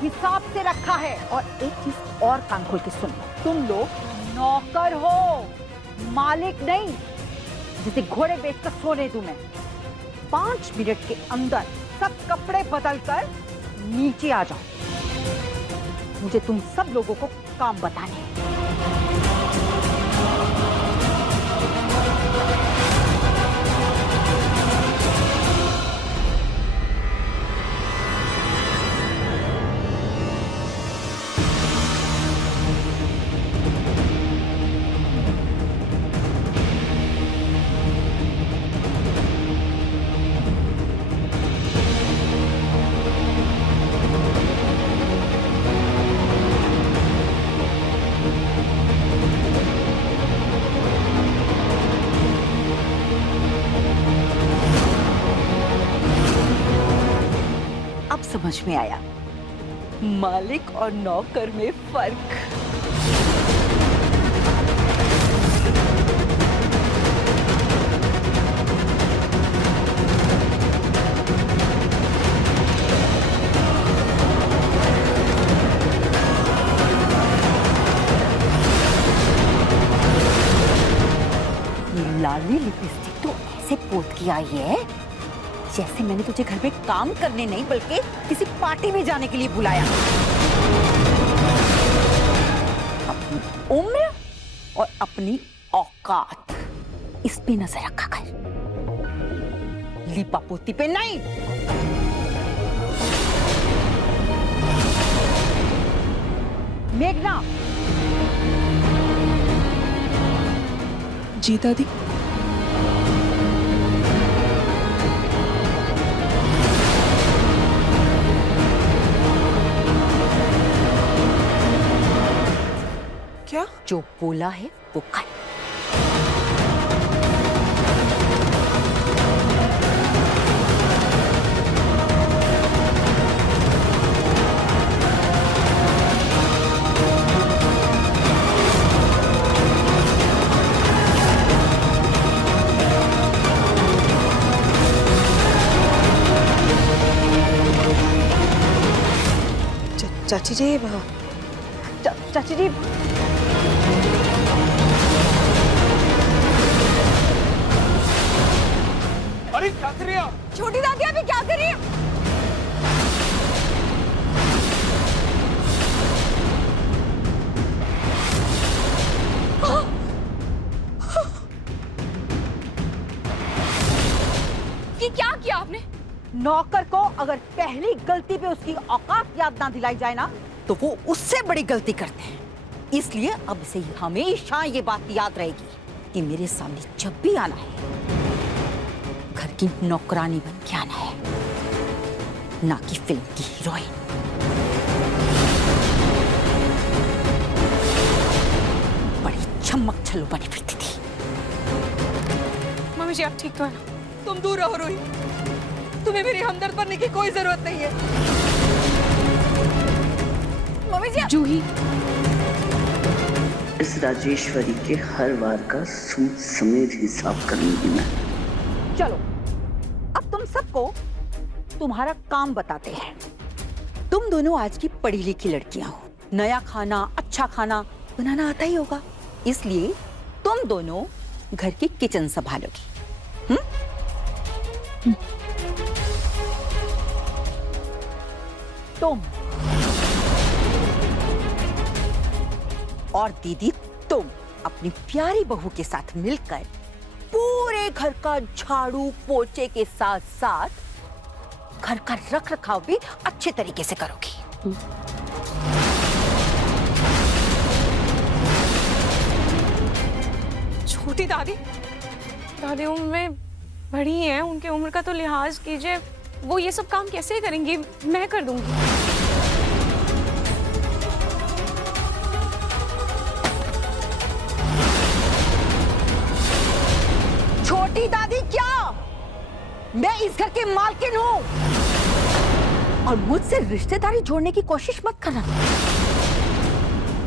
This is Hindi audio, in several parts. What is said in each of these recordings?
हिसाब से रखा है। और एक चीज और कान खोल के सुन लो, तुम लोग नौकर हो, मालिक नहीं। जिसे घोड़े बेचकर सोने दूं मैं। 5 मिनट के अंदर सब कपड़े बदलकर नीचे आ जाओ। मुझे तुम सब लोगों को काम बताने हैं। समझ में आया मालिक और नौकर में फर्क। लाली लिपस्टिक तो ऐसे पोत के आई है जैसे मैंने तुझे घर में काम करने नहीं बल्कि किसी पार्टी में जाने के लिए बुलाया। अपनी उम्र और अपनी औकात इस पे नजर रखा कर, लीपा पोती पे नहीं। मेघना। जी दादी। क्या? जो बोला है वो कर। चाची जी, चाची जी, अरे क्या कर रही है? छोटी दादी अभी क्या कर रही है? ये क्या किया आपने? नौकर को अगर पहली गलती पे उसकी औकात याद ना दिलाई जाए ना तो वो उससे बड़ी गलती करते हैं। इसलिए अब से हमेशा ये बात याद रहेगी कि मेरे सामने जब भी आना है घर की नौकरानी बन के आना है, ना कि फिल्म की हीरोइन। बड़ी चमक छल्लू बनी फिरती थी। मम्मी जी आप ठीक तो है ना? तुम दूर रहो रोही, तुम्हें मेरी हमदर्द बनने की कोई जरूरत नहीं है। मम्मी जी जूही, इस राजेश्वरी के हर वार का सूद समेत हिसाब करूंगी मैं। चलो अब तुम सबको तुम्हारा काम बताते हैं। तुम दोनों आज की पढ़ी लिखी लड़कियां हो, नया खाना अच्छा खाना बनाना आता ही होगा, इसलिए तुम दोनों घर की किचन संभालोगी। तुम और दीदी तुम अपनी प्यारी बहू के साथ मिलकर पूरे घर का झाड़ू पोछे के साथ साथ घर का रख रखाव भी अच्छे तरीके से करोगी। छोटी दादी, दादी उम्र में बड़ी हैं, उनके उम्र का तो लिहाज कीजिए। वो ये सब काम कैसे करेंगी? मैं कर दूंगी। छोटी दादी क्या? मैं इस घर के मालकिन हूं और मुझसे रिश्तेदारी जोड़ने की कोशिश मत करना।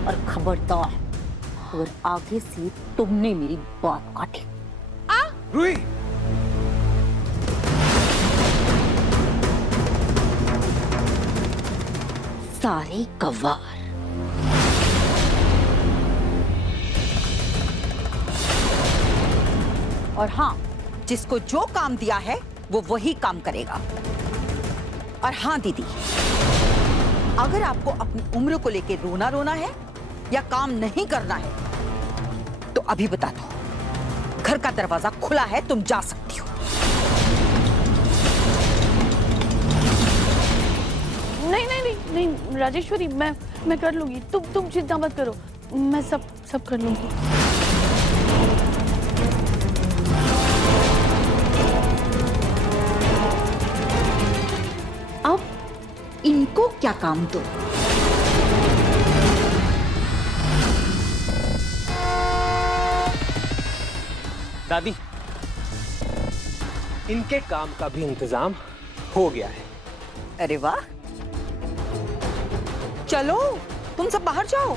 और खबरदार अगर आगे से तुमने मेरी बात काटी। रूही, सारे गवार। और हाँ, जिसको जो काम दिया है वो वही काम करेगा। और हाँ दीदी, अगर आपको अपनी उम्र को लेके रोना रोना है या काम नहीं करना है तो अभी बता दो, घर का दरवाजा खुला है, तुम जा सकती हो। नहीं नहीं नहीं नहीं राजेश्वरी, मैं कर लूंगी, तुम चिंता मत करो, मैं सब कर लूंगी। अब इनको क्या काम दो? दादी, इनके काम का भी इंतजाम हो गया है। अरे वाह, चलो तुम सब बाहर जाओ।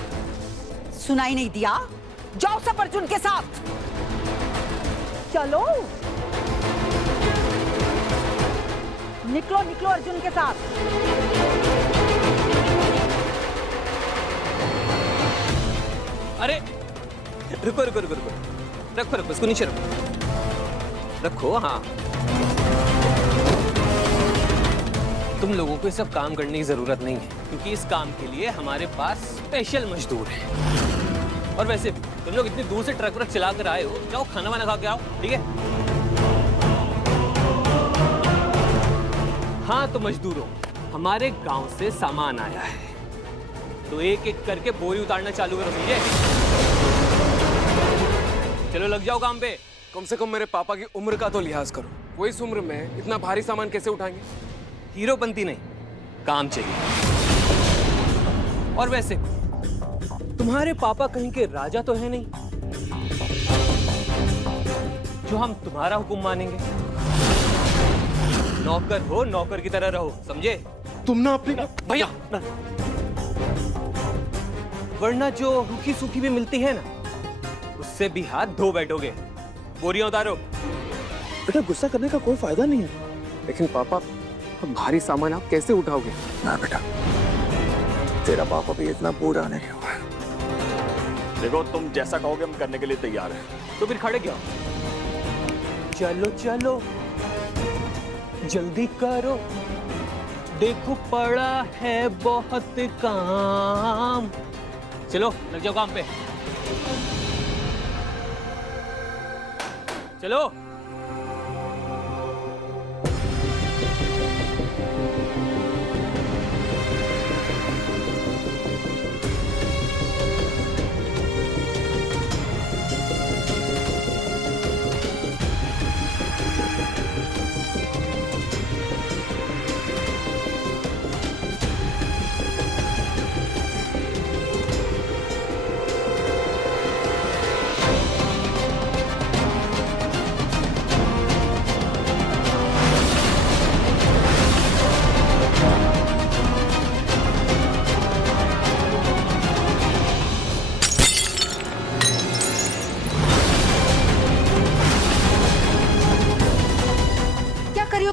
सुनाई नहीं दिया? जाओ सब अर्जुन के साथ, चलो निकलो निकलो अर्जुन के साथ। अरे रुको रुको रुको रुको, रखो रखो इसको, नीचे रखो रखो। हाँ, तुम लोगों को ये सब काम करने की जरूरत नहीं है, क्योंकि इस काम के लिए हमारे पास स्पेशल मजदूर हैं। और वैसे भी तुम लोग इतनी दूर से ट्रक व्रक चला कर आए हो, जाओ खाना वाना खा के आओ, ठीक है? हाँ तो मजदूरों, हमारे गांव से सामान आया है, तो एक एक करके बोरी उतारना चालू करो, समझे? चलो लग जाओ काम पे। कम से कम मेरे पापा की उम्र का तो लिहाज करो, वो इस उम्र में इतना भारी सामान कैसे उठाएंगे? हीरोपंती नहीं, काम चाहिए। और वैसे तुम्हारे पापा कहीं के राजा तो है नहीं जो हम तुम्हारा हुक्म मानेंगे। नौकर हो, नौकर की तरह रहो, समझे? तुम ना अपनी भैया, वरना जो रूखी सूखी भी मिलती है ना, उससे भी हाथ धो बैठोगे। बोरियां उतारो। बेटा गुस्सा करने का कोई फायदा नहीं है। लेकिन पापा, भारी सामान आप कैसे उठाओगे? ना बेटा, तेरा बाप अभी इतना बूढ़ा नहीं हुआ। देखो, तुम जैसा कहोगे हम करने के लिए तैयार हैं। तो फिर खड़े क्यों? चलो चलो जल्दी करो, देखो पड़ा है बहुत काम। चलो लग जाओ काम पे, चलो।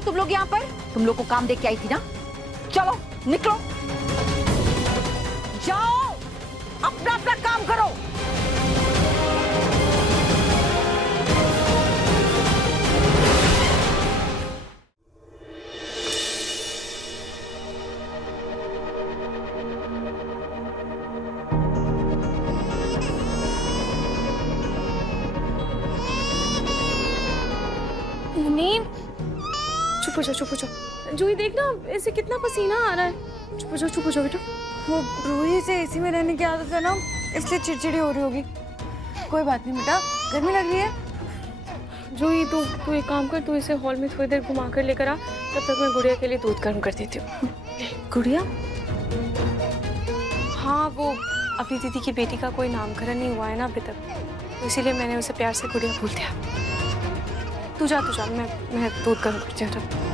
तुम लोग यहाँ पर, तुम लोग को काम देख के आई थी ना। चलो निकलो, जाओ अपना अपना काम करो। नहीं, चुप हो जाओ। जूही देखना, ऐसे कितना पसीना आ रहा है। चुप हो जाओ बेटा। वो रूही से एसी में रहने की आदत है ना, इसलिए चिड़चिड़ी हो रही होगी। कोई बात नहीं बेटा, गर्मी लग रही है। जूही तू एक काम कर, तू इसे हॉल में थोड़ी देर घुमा कर लेकर आ, तब तक मैं गुड़िया के लिए दूध गर्म कर देती हूँ। गुड़िया? हाँ, वो अपनी दीदी की बेटी का कोई नामकरण नहीं हुआ है ना अभी तक, तो इसीलिए मैंने उसे प्यार से गुड़िया बोल दिया। तू जा, मैं दूध गर्म करती हूँ।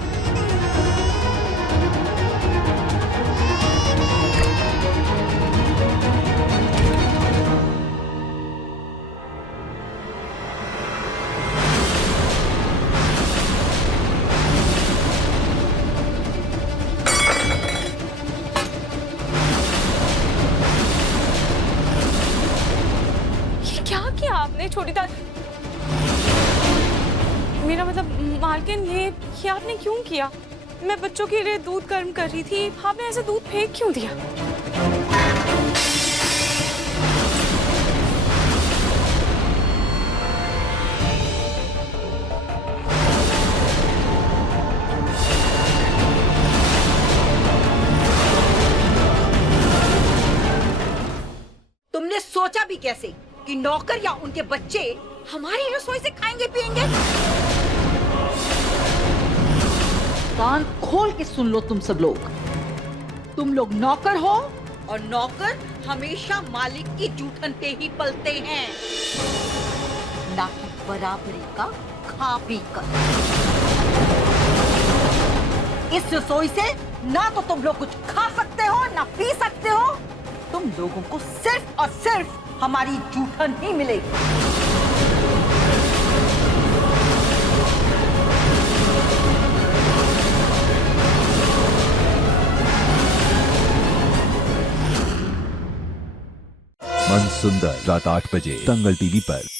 नहीं छोटी दादी। मेरा मतलब मालकिन, ये आपने क्यों किया? मैं बच्चों के लिए दूध गर्म कर रही थी, आपने ऐसे दूध फेंक क्यों दिया? तुमने सोचा भी कैसे कि नौकर या उनके बच्चे हमारी रसोई से खाएंगे पिएंगे? कान खोल के सुन लो तुम सब लोग। तुम लोग नौकर हो और नौकर हमेशा मालिक की जूठन पे ही पलते हैं, ना कि बराबरी का खा पी कर। इस रसोई से ना तो तुम लोग कुछ खा सकते हो ना पी सकते हो। तुम लोगों को सिर्फ और सिर्फ हमारी जूठन ही मिलेगी। मन सुंदर रात 8 बजे दंगल टीवी पर।